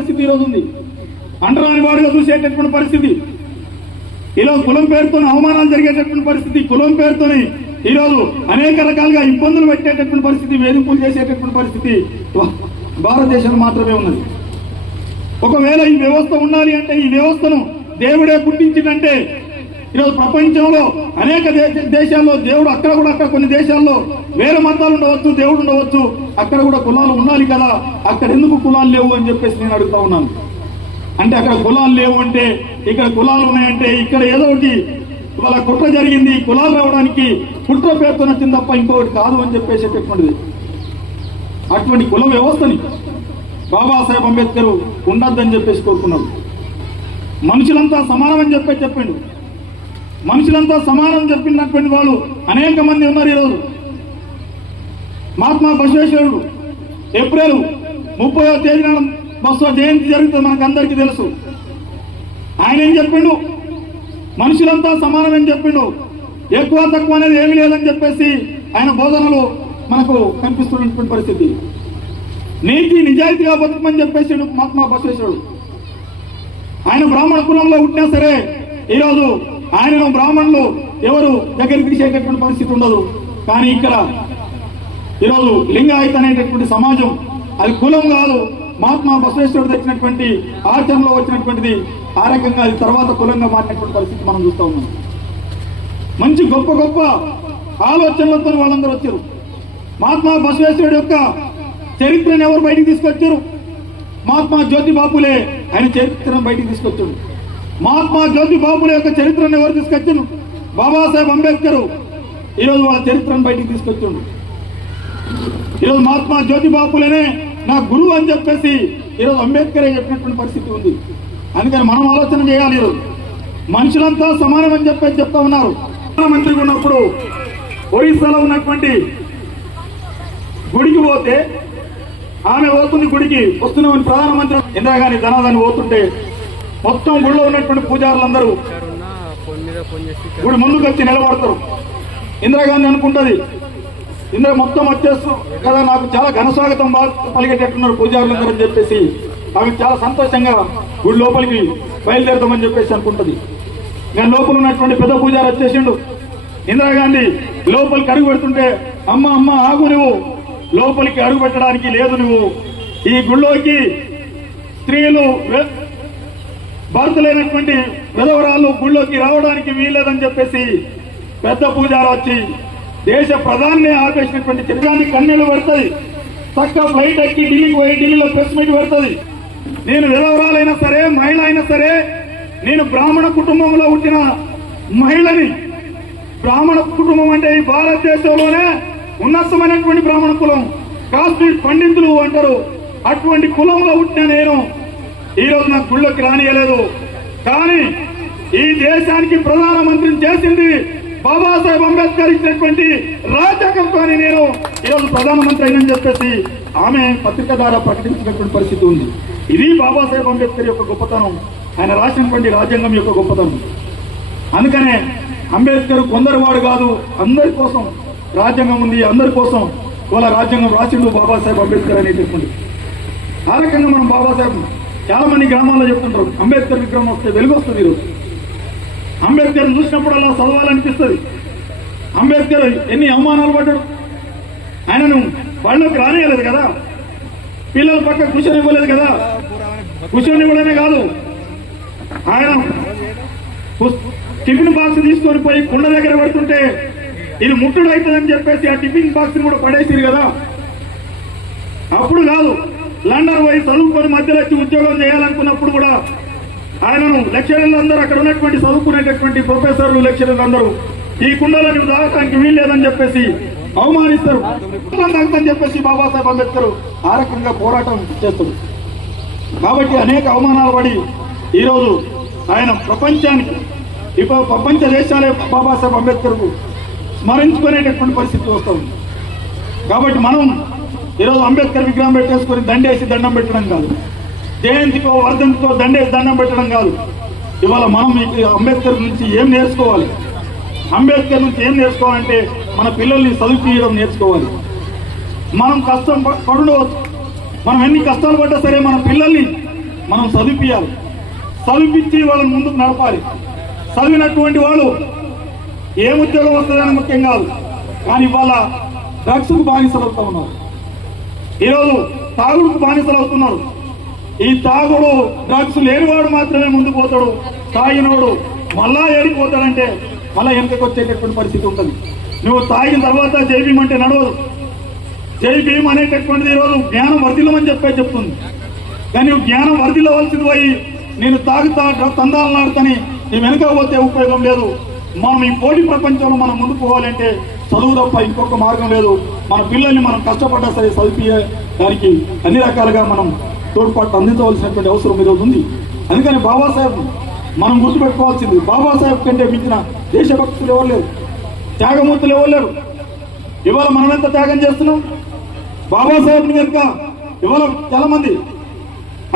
పరిస్థితి ఈరోజు ఉంది. అంటరాని వాడిగా చూసేటటువంటి పరిస్థితి. ఈరోజు కులం పేరుతో అవమానాలు జరిగేటటువంటి పరిస్థితి కులం పేరుతోని ఈరోజు అనేక రకాలుగా ఇబ్బందులు పెట్టేటటువంటి పరిస్థితి వేధింపులు చేసేటటువంటి పరిస్థితి భారతదేశంలో మాత్రమే ఉన్నది. ఒకవేళ ఈ వ్యవస్థ ఉండాలి అంటే ఈ వ్యవస్థను దేవుడే పుట్టించిందంటే ఈరోజు ప్రపంచంలో అనేక దేశ- దేశాల్లో దేవుడు అక్కడ కూడా అక్కడ కొన్ని దేశాల్లో వేరే మతాలు ఉండవచ్చు దేవుడు ఉండవచ్చు. అక్కడ కూడా కులాలు ఉండాలి కదా. అక్కడ ఎందుకు కులాలు లేవు అని చెప్పేసి నేను అడుగుతా ఉన్నాను. అంటే అక్కడ కులాలు లేవు అంటే ఇక్కడ కులాలు ఉన్నాయంటే ఇక్కడ ఏదో ఒకటి వాళ్ళ కుట్ర జరిగింది కులాలు రావడానికి కుట్ర పేరుతో వచ్చింది తప్ప ఇంకొకటి కాదు అని చెప్పేసి చెప్పండి అటువంటి కుల వ్యవస్థని బాబాసాహెబ్ అంబేద్కర్ ఉండద్దని చెప్పేసి కోరుకున్నాడు. మనుషులంతా సమానం అని చెప్పి చెప్పిండు. మనుషులంతా సమానం చెప్పినటువంటి వాళ్ళు అనేక మంది ఉన్నారు ఈరోజు. మహాత్మా బసవేశ్వరుడు ఏప్రిల్ ముప్పై తేదీన బస్వ జయంతి జరుగుతుంది మనకు అందరికీ తెలుసు. ఆయన ఏం చెప్పిండు? మనుషులంతా సమానమని చెప్పిండు. ఎక్కువ తక్కువ అనేది ఏమీ లేదని చెప్పేసి ఆయన బోధనలు మనకు కనిపిస్తున్నటువంటి పరిస్థితి. నీతి నిజాయితీగా బతుకమని చెప్పేసి మహాత్మా బసవేశ్వరుడు. ఆయన బ్రాహ్మణ కులంలో ఉంటున్నా సరే ఈరోజు ఆయనను బ్రాహ్మణులు ఎవరు? దగ్గరికి తీసేటటువంటి పరిస్థితి ఉండదు. కానీ ఇక్కడ ఈరోజు లింగాయత్ అనేటటువంటి సమాజం అది కులం కాదు. మహాత్మా బసవేశ్వరుడు తెచ్చినటువంటి ఆచరణలో వచ్చినటువంటిది ఆ రకంగా అది తర్వాత కులంగా మారినటువంటి పరిస్థితి మనం చూస్తా ఉన్నాం. మంచి గొప్ప గొప్ప ఆలోచనలతో వాళ్ళందరూ వచ్చారు. మహాత్మా బసవేశ్వరుడు యొక్క చరిత్రను ఎవరు బయటికి తీసుకొచ్చారు? మహాత్మా జ్యోతి బాపులే ఆయన చరిత్రను బయటికి తీసుకొచ్చాడు మహాత్మా జ్యోతి బాపులే యొక్క చరిత్రను ఎవరు తీసుకొచ్చారు బాబాసాహెబ్ అంబేద్కర్. ఈరోజు వాళ్ళ చరిత్రను బయటికి తీసుకొచ్చాడు ఈరోజు మహాత్మా జ్యోతి బాపులేనే నా గురువు అని చెప్పేసి ఈరోజు అంబేద్కరే చెప్పినటువంటి పరిస్థితి ఉంది. అందుకని మనం ఆలోచన చేయాలి ఈరోజు. మనుషులంతా సమానం అని చెప్పేసి చెప్తా ఉన్నారు. ప్రధానమంత్రిగా ఉన్నప్పుడు ఒరిస్సాలో ఉన్నటువంటి గుడికి పోతే ఆమె పోతుంది గుడికి వస్తున్నామని ప్రధానమంత్రి. ఇందిరాగాంధీ ధనాదాన్ని పోతుంటే మొత్తం గుడిలో ఉన్నటువంటి పూజారులందరూ గుడి ముందుకు వచ్చి నిలబడతారు. ఇందిరాగాంధీ అనుకుంటది ఇందిరా మొత్తం వచ్చేస్తూ కదా నాకు చాలా ఘన స్వాగతం బాగా పలిగేటట్టున్నారు పూజారులందరూ అని చెప్పేసి ఆమె చాలా సంతోషంగా గుడి లోపలికి బయలుదేరుతామని చెప్పేసి అనుకుంటది. నేను లోపల ఉన్నటువంటి పెద్ద పూజారి వచ్చేసిండు. ఇందిరాగాంధీ లోపలికి అడుగు పెడుతుంటే అమ్మ అమ్మ ఆగు నువ్వు. లోపలికి అడుగు పెట్టడానికి లేదు నువ్వు. ఈ గుళ్ళోకి స్త్రీలు వె- భర్త లేనటువంటి విధవరాలు గుళ్ళోకి రావడానికి వీల్లేదని చెప్పేసి పెద్ద పూజారు వచ్చి దేశ ప్రధాని ఆపేసినటువంటి చరిత్రానికి కన్నీళ్ళు పడుతుంది చక్క ఫ్లైట్ ఎక్కి ఢిల్లీకి పోయి ఢిల్లీలో ప్రెస్ మీట్ పెడుతుంది నేను విధవరాలైనా సరే మహిళ అయినా సరే నేను బ్రాహ్మణ కుటుంబంలో పుట్టిన మహిళని బ్రాహ్మణ కుటుంబం అంటే ఈ భారతదేశంలోనే ఉన్నతమైనటువంటి బ్రాహ్మణ కులం. కాశ్మీర్ పండితులు అంటారు. అటువంటి కులంలో పుట్టిన నేను ఈ రోజు నాకు గుళ్ళోకి రానియలేదు. కానీ ఈ దేశానికి ప్రధానమంత్రిని చేసింది బాబాసాహెబ్ అంబేద్కర్ ఇచ్చినటువంటి రాజ్యాంగంతోని నేను. ఈరోజు ప్రధానమంత్రి అయినని చెప్పేసి ఆమె పత్రిక ద్వారా ప్రకటించినటువంటి పరిస్థితి ఉంది. ఇది బాబాసాహెబ్ అంబేద్కర్ యొక్క గొప్పతనం. ఆయన రాసినటువంటి రాజ్యాంగం యొక్క గొప్పతనం. అందుకనే అంబేద్కర్ కొందరు వాడు కాదు అందరి కోసం రాజ్యాంగం ఉంది అందరి కోసం వాళ్ళ రాజ్యాంగం రాసిండు బాబాసాహెబ్ అంబేద్కర్ అనేటటువంటి. ఆ రకంగా మనం బాబాసాహెబ్ చాలా మంది గ్రామాల్లో చెప్తుంటారు అంబేద్కర్ విగ్రహం వస్తే వెలుగు వస్తుంది ఈరోజు అంబేద్కర్ చూసినప్పుడల్లా చదవాలనిపిస్తుంది. అంబేద్కర్ ఎన్ని అవమానాలు పడ్డాడు. ఆయనను వాళ్ళకి రానియలేదు కదా. పిల్లల పక్క కూర్చొని ఇవ్వలేదు కదా. కూర్చొని ఇవ్వడమే కాదు. ఆయన టిఫిన్ బాక్స్ తీసుకొని పోయి కుండ దగ్గర పడుతుంటే ఇది ముట్టుడు అవుతుందని చెప్పేసి ఆ టిఫిన్ బాక్స్ కూడా పడేసిరు కదా. అప్పుడు కాదు. లండన్ పోయి చదువుకొని మధ్యలో వచ్చి ఉద్యోగం చేయాలనుకున్నప్పుడు కూడా ఆయనను లెక్చరర్లు అందరూ అక్కడ ఉన్నటువంటి చదువుకునేటటువంటి ప్రొఫెసర్లు లెక్చరర్లు అందరూ ఈ కుండలని నువ్వు దాగటానికి వీల్లేదని చెప్పేసి అవమానిస్తారు. అని చెప్పేసి బాబాసాహెబ్ అంబేద్కర్ ఆ రకంగా పోరాటం చేస్తారు. కాబట్టి అనేక అవమానాలు పడి ఈరోజు ఆయన ప్రపంచానికి ఇప్పుడు ప్రపంచ దేశాలే బాబాసాహెబ్ అంబేద్కర్ స్మరించుకునేటటువంటి పరిస్థితి వస్తుంది. కాబట్టి మనం ఈరోజు అంబేద్కర్ విగ్రహం పెట్టేసుకొని దండేసి దండం పెట్టడం కాదు. జయంతికో వర్ధంతికో దండేసి దండం పెట్టడం కాదు. ఇవాళ మనం అంబేద్కర్ నుంచి ఏం నేర్చుకోవాలి? అంబేద్కర్ నుంచి ఏం నేర్చుకోవాలంటే మన పిల్లల్ని చదువుకోవడం నేర్చుకోవాలి. మనం కష్టం పడుకోవచ్చు. మనం ఎన్ని కష్టాలు పడ్డా సరే మన పిల్లల్ని మనం చదివిపియాలి. చదివిపించి వాళ్ళని ముందుకు నడపాలి. చదివినటువంటి వాళ్ళు ఏ ఉద్యోగం వస్తుందని ముఖ్యం కాదు. కానీ ఇవాళ డ్రగ్స్కు బానిసలు ఉన్నారు. ఈరోజు తాగుడుకు బానిసలు అవుతున్నారు ఈ తాగుడు డ్రగ్స్ లేనివాడు మాత్రమే ముందు పోతాడు. తాగినోడు మళ్ళా ఏడిపోతాడంటే మళ్ళా వెనకకు వచ్చేటటువంటి పరిస్థితి ఉంటుంది. నువ్వు తాగిన తర్వాత జై భీమ్ అంటే నడవదు. జై భీమ్ అనేటటువంటిది ఈరోజు జ్ఞానం వర్ధిల్లమని చెప్పే చెప్తుంది. కానీ నువ్వు జ్ఞానం వర్ధిల్లవలసింది పోయి నేను తాగుతా తందాలు నాడుతని నీ వెనక పోతే ఉపయోగం లేదు. మనం ఈ పోటీ ప్రపంచంలో మనం ముందుకు పోవాలంటే చదువు తప్ప ఇంకొక మార్గం లేదు. మన పిల్లల్ని మనం కష్టపడ్డా సరే చదివియే దానికి అన్ని రకాలుగా మనం తోడ్పాటు అందించవలసినటువంటి అవసరం ఈరోజు ఉంది. అందుకని బాబాసాహెబ్ మనం గుర్తుపెట్టుకోవాల్సింది బాబాసాహెబ్ కంటే మించిన దేశభక్తులు ఎవరు లేరు? త్యాగమూర్తులు ఎవరు లేరు? ఇవాళ మనమెంత త్యాగం చేస్తున్నాం? బాబాసాహెబ్ కనుక ఇవాళ చాలా మంది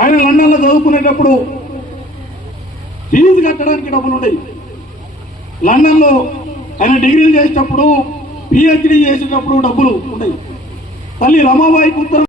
ఆయన లండన్లో చదువుకునేటప్పుడు ఫీజు కట్టడానికి డబ్బులు ఉండేవి. లండన్లో ఆయన డిగ్రీలు చేసేటప్పుడు పిహెచ్డి చేసేటప్పుడు డబ్బులు ఉన్నాయి తల్లి రమాబాయికి ఉత్తరం